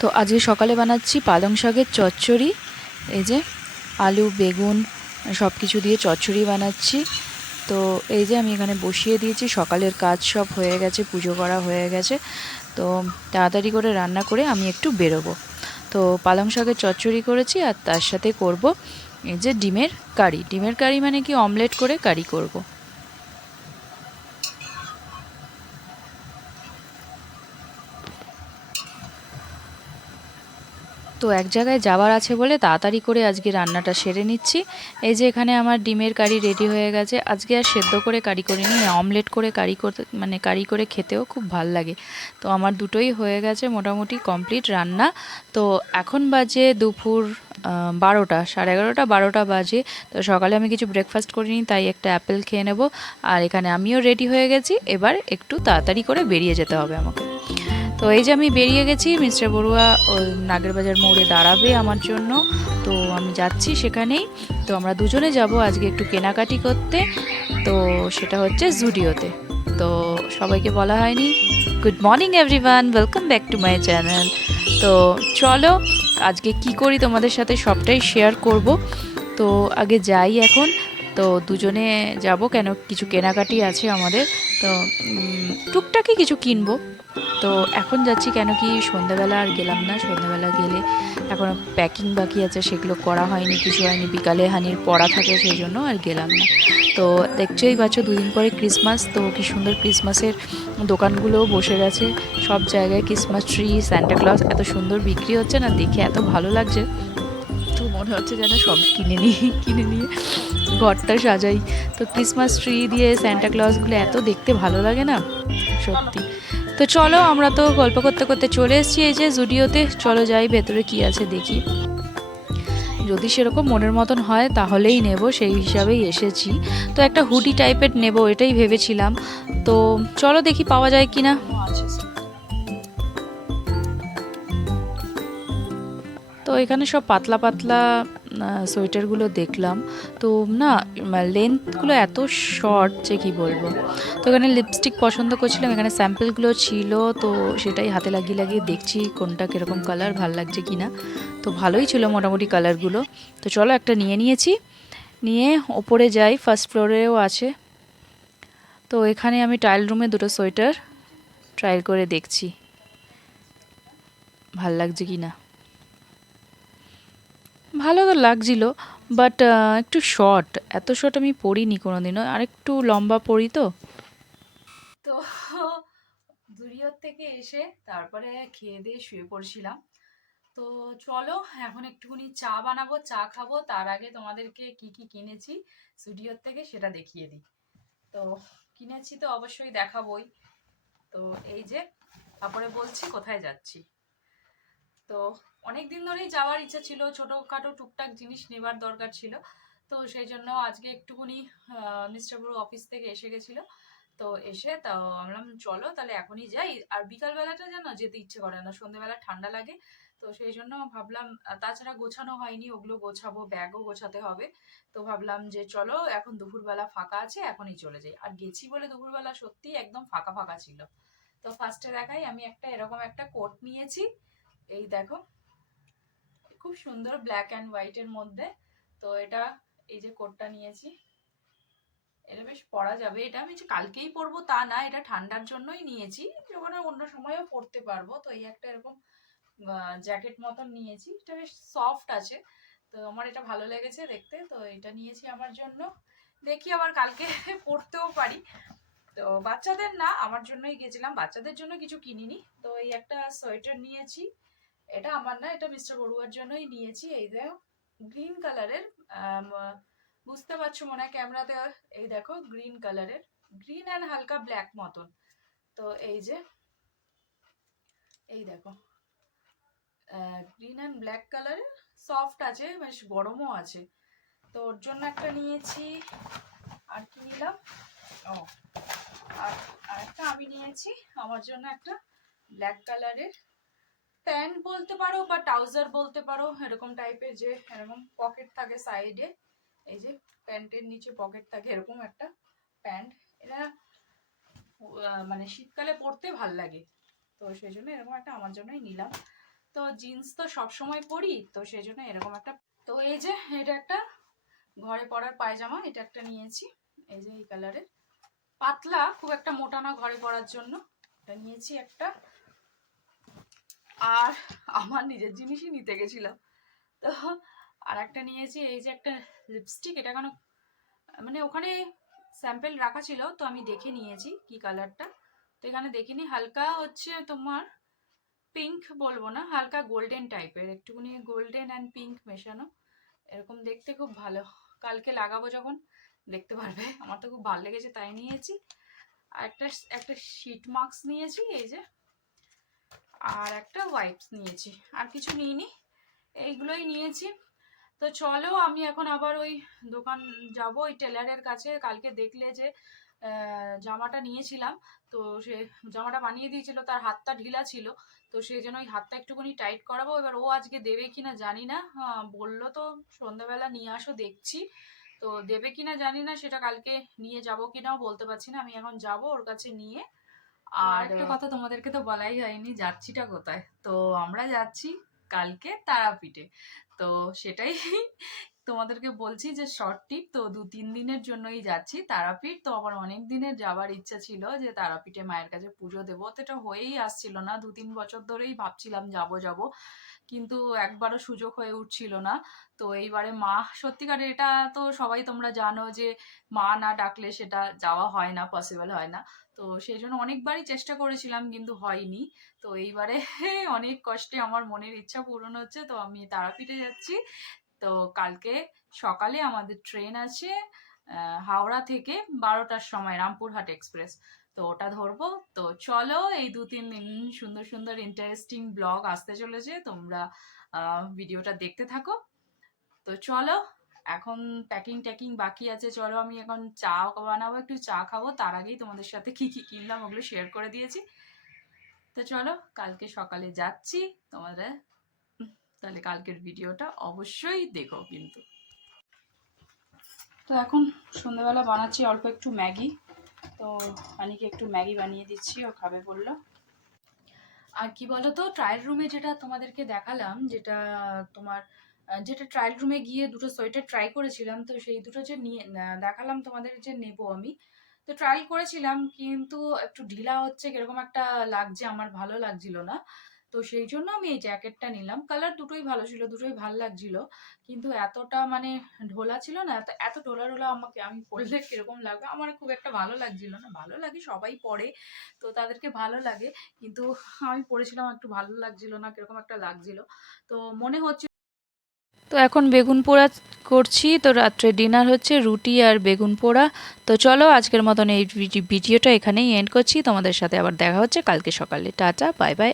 তো আজকে সকালে বানাচ্ছি পালং শাকের চচ্চড়ি, এই যে আলু, বেগুন সব কিছু দিয়ে চচ্চড়ি বানাচ্ছি। তো এই যে আমি এখানে বসিয়ে দিয়েছি, সকালের কাজ সব হয়ে গেছে, পুজো করা হয়ে গেছে। তো তাড়াতাড়ি করে রান্না করে আমি একটু বেরোবো। তো পালং শাকের চচ্চড়ি করেছি আর তার সাথে করব এই যে ডিমের কারি। ডিমের কারি মানে কি? অমলেট করে কারি করব। তো এক জায়গায় যাওয়ার আছে বলে তাড়াতাড়ি করে আজকে রান্নাটা সেরে নিচ্ছি। এই যে এখানে আমার ডিমের কারি রেডি হয়ে গেছে। আজকে আর সেদ্ধ করে কারি করিনি অমলেট করে কারি করতে মানে কারি করে খেতেও খুব ভালো লাগে। তো আমার দুটোই হয়ে গেছে মোটামুটি কমপ্লিট রান্না। তো এখন বাজে দুপুর বারোটা, সাড়ে এগারোটা, বারোটা বাজে। তো সকালে আমি কিছু ব্রেকফাস্ট করিনি, তাই একটা অ্যাপেল খেয়ে নেব। আর এখানে আমিও রেডি হয়ে গেছি। এবার একটু তাড়াতাড়ি করে বেরিয়ে যেতে হবে আমাকে। তো এই যে আমি বেরিয়ে গেছি, মিস্টার বড়ুয়া ওই নাগেরবাজার মোড়ে দাঁড়াবে আমার জন্য। তো আমি যাচ্ছি সেখানেই। তো আমরা দুজনে যাব আজকে একটু কেনাকাটি করতে। তো সেটা হচ্ছে জুডিওতে। তো সবাইকে বলা হয়নি। Good morning everyone welcome back to my channel তো চলো, আজকে কি করি তোমাদের সাথে সবটাই শেয়ার করব। তো আগে যাই এখন। তো দুজনে যাব কেন? কিছু কেনাকাটি আছে আমাদের তো উম, টুকটাকি কিছু কিনবো। তো এখন যাচ্ছি কেন কি সন্ধ্যাবেলা আর গেলাম না সন্ধ্যাবেলা গেলে এখনও প্যাকিং বাকি আছে সেগুলো করা হয়নি কিছু হয়নি বিকালে হানির পড়া থাকে সেই জন্য আর গেলাম না। তো দেখছোই পাচ্ছ দুদিন পরে ক্রিসমাস তো কি সুন্দর ক্রিসমাসের দোকানগুলোও বসে গেছে সব জায়গায় ক্রিসমাস ট্রি স্যান্টা ক্লজ এত সুন্দর বিক্রি হচ্ছে না দেখে এত ভালো লাগছে। মনে হচ্ছে যেন সব কিনে নিই কিনে নিয়ে ঘরটা সাজাই। তো ক্রিসমাস ট্রি দিয়ে স্যান্টা ক্লজগুলো এত দেখতে ভালো লাগে না? সত্যি। তো চলো আমরা তো গল্প করতে করতে চলে এসেছি এই যে জুডিওতে চলো যাই, ভেতরে কি আছে দেখি। যদি সেরকম মনের মতন হয় তাহলেই নেব, সেই হিসাবেই এসেছি। তো একটা হুডি টাইপের নেব, এটাই ভেবেছিলাম। তো চলো দেখি পাওয়া যায় কি না এখানে সব পাতলা পাতলা সোয়েটারগুলো দেখলাম। তো না লেন্থগুলো এত শর্ট যে কি বলব। তো এখানে লিপস্টিক পছন্দ করছিলাম, এখানে স্যাম্পেলগুলো ছিল, তো সেটাই হাতে লাগিয়ে লাগিয়ে দেখছি কোনটা কীরকম কালার ভালো লাগছে কি না তো ভালোই ছিল মোটামুটি কালারগুলো তো চলো একটা নিয়ে নিয়েছি। নিয়ে ওপরে যাই ফার্স্ট ফ্লোরেও আছে। তো এখানে আমি ট্রায়াল রুমে দুটো সোয়েটার ট্রায়াল করে দেখছি, ভালো লাগছে কি না ভালো তো লাগছিল বাট একটু শর্ট এত শর্ট আমি পরিনি কোনোদিনও। আর একটু লম্বা পরি তো। তো জুরিয়র থেকে এসে তারপরে খেয়ে দিয়ে শুয়ে পড়ছিলাম। তো চলো, এখন একটুখানি চা বানাবো, চা খাব। তার আগে তোমাদেরকে কি কি কিনেছি স্টুডিওর থেকে সেটা দেখিয়ে দিই। তো কিনেছি তো অবশ্যই দেখাবোই। তো এই যে, তারপরে বলছি কোথায় যাচ্ছি। তো অনেক দিন ধরেই যাওয়ার ইচ্ছা ছিল, ছোটোখাটো টুকটাক জিনিস নেবার দরকার ছিল। তো সেই জন্য আজকে একটুখানি মিস্টার বুড়ো অফিস থেকে এসে গেছিল। তো এসে তা বললাম চলো তাহলে এখনই যাই। আর বিকালবেলাটা যেন যেতে ইচ্ছে করে না সন্ধ্যেবেলা ঠান্ডা লাগে। তো সেই জন্য ভাবলাম তাছাড়া গোছানো হয়নি, ওগুলো গোছাবো, ব্যাগও গোছাতে হবে। তো ভাবলাম যে চলো, এখন দুপুরবেলা ফাঁকা আছে, এখনই চলে যাই। আর গেছি বলে দুপুরবেলা সত্যি একদম ফাঁকা ফাঁকা ছিল। তো ফার্স্টে দেখাই, আমি একটা এরকম একটা কোট নিয়েছি। এই দেখো, খুব সুন্দর ব্ল্যাক অ্যান্ড হোয়াইটের মধ্যে। তো এটা এই যে কোটটা নিয়েছি, এটা বেশ পরা যাবে। এটা আমি যে কালকেই পরবো তা না, এটা ঠান্ডার জন্যই নিয়েছি। যখন অন্য সময়ও পরতে পারব। তো এই একটা এরকম জ্যাকেট মতন নিয়েছি। এটা বেশ সফট আছে। তো আমার এটা ভালো লেগেছে দেখতে। তো এটা নিয়েছি আমার জন্য। দেখি আবার কালকে পরতেও পারি। তো বাচ্চাদের না, আমার জন্যই গেছিলাম। বাচ্চাদের জন্য কিছু কিনিনি। তো এই একটা সোয়েটার নিয়েছি। এটা আমার না, এটা মিস্টার বড়ুয়ার জন্যই নিয়েছি। এই দেখো গ্রিন কালারের বুঝতে পারছ মনে হয় ক্যামেরাতে এই দেখো গ্রিন কালারের গ্রিন অ্যান্ড হালকা ব্ল্যাক মতন। তো এই যে, এই দেখো গ্রিন অ্যান্ড ব্ল্যাক কালারের সফট আছে, বেশ গরমও আছে। তো ওর জন্য একটা নিয়েছি, আর কি নিলাম? ও, আর একটা আমি নিয়েছি, আমার জন্য একটা ব্ল্যাক কালারের প্যান্ট বলতে পারো বা ট্রাউজার বলতে পারো, এরকম টাইপের যে, এরকম পকেট থাকে সাইডে এই যে প্যান্টের নিচে পকেট থাকে, এরকম একটা প্যান্ট। এটা মানে শীতকালে পরতে ভালো লাগে। তো সেই জন্য এরকম একটা আমার জন্যই নিলাম। তো জিন্স তো সব সময় পরি, তো সেই জন্য এরকম একটা তো এই যে, এটা একটা ঘরে পরার পায়জামা, এটা একটা নিয়েছি। এই যে এই কালারের পাতলা, খুব একটা মোটা না ঘরে পরার জন্য। এটা নিয়েছি একটা। আর আমার নিজের জিনিসই নিতে গেছিলাম। তো আর একটা নিয়েছি, এই যে একটা লিপস্টিক এটা কেন মানে ওখানে স্যাম্পেল রাখা ছিল, তো আমি দেখে নিয়েছি কি কালারটা তো এখানে দেখিনি, হালকা হচ্ছে তোমার পিঙ্ক বলব না, হালকা গোল্ডেন টাইপের একটুখানি গোল্ডেন অ্যান্ড পিঙ্ক মেশানো। এরকম দেখতে খুব ভালো। কালকে লাগাবো যখন, দেখতে পারবে। আমার তো খুব ভালো লেগেছে, তাই নিয়েছি। আর একটা একটা শিট মাস্ক নিয়েছি, এই যে। আর একটা ওয়াইপস নিয়েছি। আর কিছু নিইনি, এইগুলোই নিয়েছি। তো চলো, আমি এখন আবার ওই দোকান যাব, ওই টেলারের কাছে। কালকে দেখলে যে জামাটা নিয়েছিলাম, তো সে জামাটা বানিয়ে দিয়েছিল, তার হাতটা ঢিলা ছিল, তো সেই জন্য ওই হাতটা একটুখানি টাইট করাবো। এবার ও আজকে দেবে কিনা জানি না। বলল তো, সন্ধ্যাবেলা নিয়ে আসো, দেখছি। তো দেবে কিনা জানি না, সেটা কালকে নিয়ে যাব কিনাও বলতে পারছি না। আমি এখন যাব ওর কাছে নিয়ে। আর একটা কথা তোমাদেরকে তো বলাই হয়নি যাচ্ছিটা কোথায়? তো আমরা যাচ্ছি কালকে তারাপীঠে। তো সেটাই তোমাদেরকে বলছি যে শর্ট টিপ তো দু তিন দিনের জন্যই যাচ্ছি তারাপীঠ। তো আমার অনেক দিনের যাওয়ার ইচ্ছা ছিল যে তারাপীঠে মায়ের কাছে পুজো দেবো। তো এটা হয়েই আসছিল না। দু তিন বছর ধরেই ভাবছিলাম যাব যাব। কিন্তু একবারও সুযোগ হয়ে উঠছিল না। তো এইবারে মা সত্যিকারে এটা তো সবাই তোমরা জানো যে মা না ডাকলে সেটা যাওয়া হয় না পসিবল হয় না। তো সেই জন্য অনেকবারই চেষ্টা করেছিলাম কিন্তু হয়নি। তো এইবারে অনেক কষ্টে আমার মনের ইচ্ছা পূরণ হচ্ছে। তো আমি তারাপীঠে যাচ্ছি। তো কালকে সকালে আমাদের ট্রেন আছে হাওড়া থেকে বারোটার সময় রামপুরহাট এক্সপ্রেস। তো ওটা ধরবো। তো চলো এই দু তিন দিন সুন্দর সুন্দর ইন্টারেস্টিং ব্লগ আসতে চলেছে। তোমরা ভিডিওটা দেখতে থাকো। তো চলো, এখন প্যাকিং ট্যাকিং বাকি আছে। চলো আমি এখন চা বানাবো, একটু চা খাব। তার আগেই তোমাদের সাথে কি কি কিনলাম ওগুলো শেয়ার করে দিয়েছি। তো চলো, কালকে সকালে যাচ্ছি তোমাদের তাহলে কালকের ভিডিওটা অবশ্যই দেখো কিন্তু। তো এখন সন্ধ্যাবেলা বানাচ্ছি অল্প একটু ম্যাগি। তো আনিকে একটু ম্যাগি বানিয়ে দিচ্ছি ও খাবে বলল। আর কি বলতো ট্রায়াল রুমে যেটা তোমাদেরকে দেখালাম যেটা তোমার যেটা ট্রায়াল রুমে গিয়ে দুটো সোয়েটার ট্রাই করেছিলাম তো সেই দুটো যে নিয়ে দেখালাম তোমাদের যে নেব আমি। তো ট্রায়াল করেছিলাম কিন্তু একটু ঢিলা হচ্ছে কীরকম একটা লাগছে আমার ভালো লাগছিল না। তো সেই জন্য আমি এই জ্যাকেটটা নিলাম। কালার দুটোই ভালো ছিল, দুটোই ভালো লাগছিল। কিন্তু এতটা মানে ঢোলা ছিল না, এত এত ঢোলা ঢোলা আমাকে, আমি পরলে কীরকম লাগবে? আমার খুব একটা ভালো লাগছিল না। ভালো লাগে, সবাই পরে, তো তাদেরকে ভালো লাগে। কিন্তু আমি পড়েছিলাম একটু ভালো লাগছিল না, কীরকম একটা লাগছিল। তো মনে হচ্ছে তো এখন বেগুন পোড়া করছি। তো রাত্রে ডিনার হচ্ছে, রুটি আর বেগুন পোড়া। তো চলো, আজকের মতন এই ভিডিওটা এখানেই এন্ড করছি। তোমাদের সাথে আবার দেখা হচ্ছে কালকে সকালে। Tata bye bye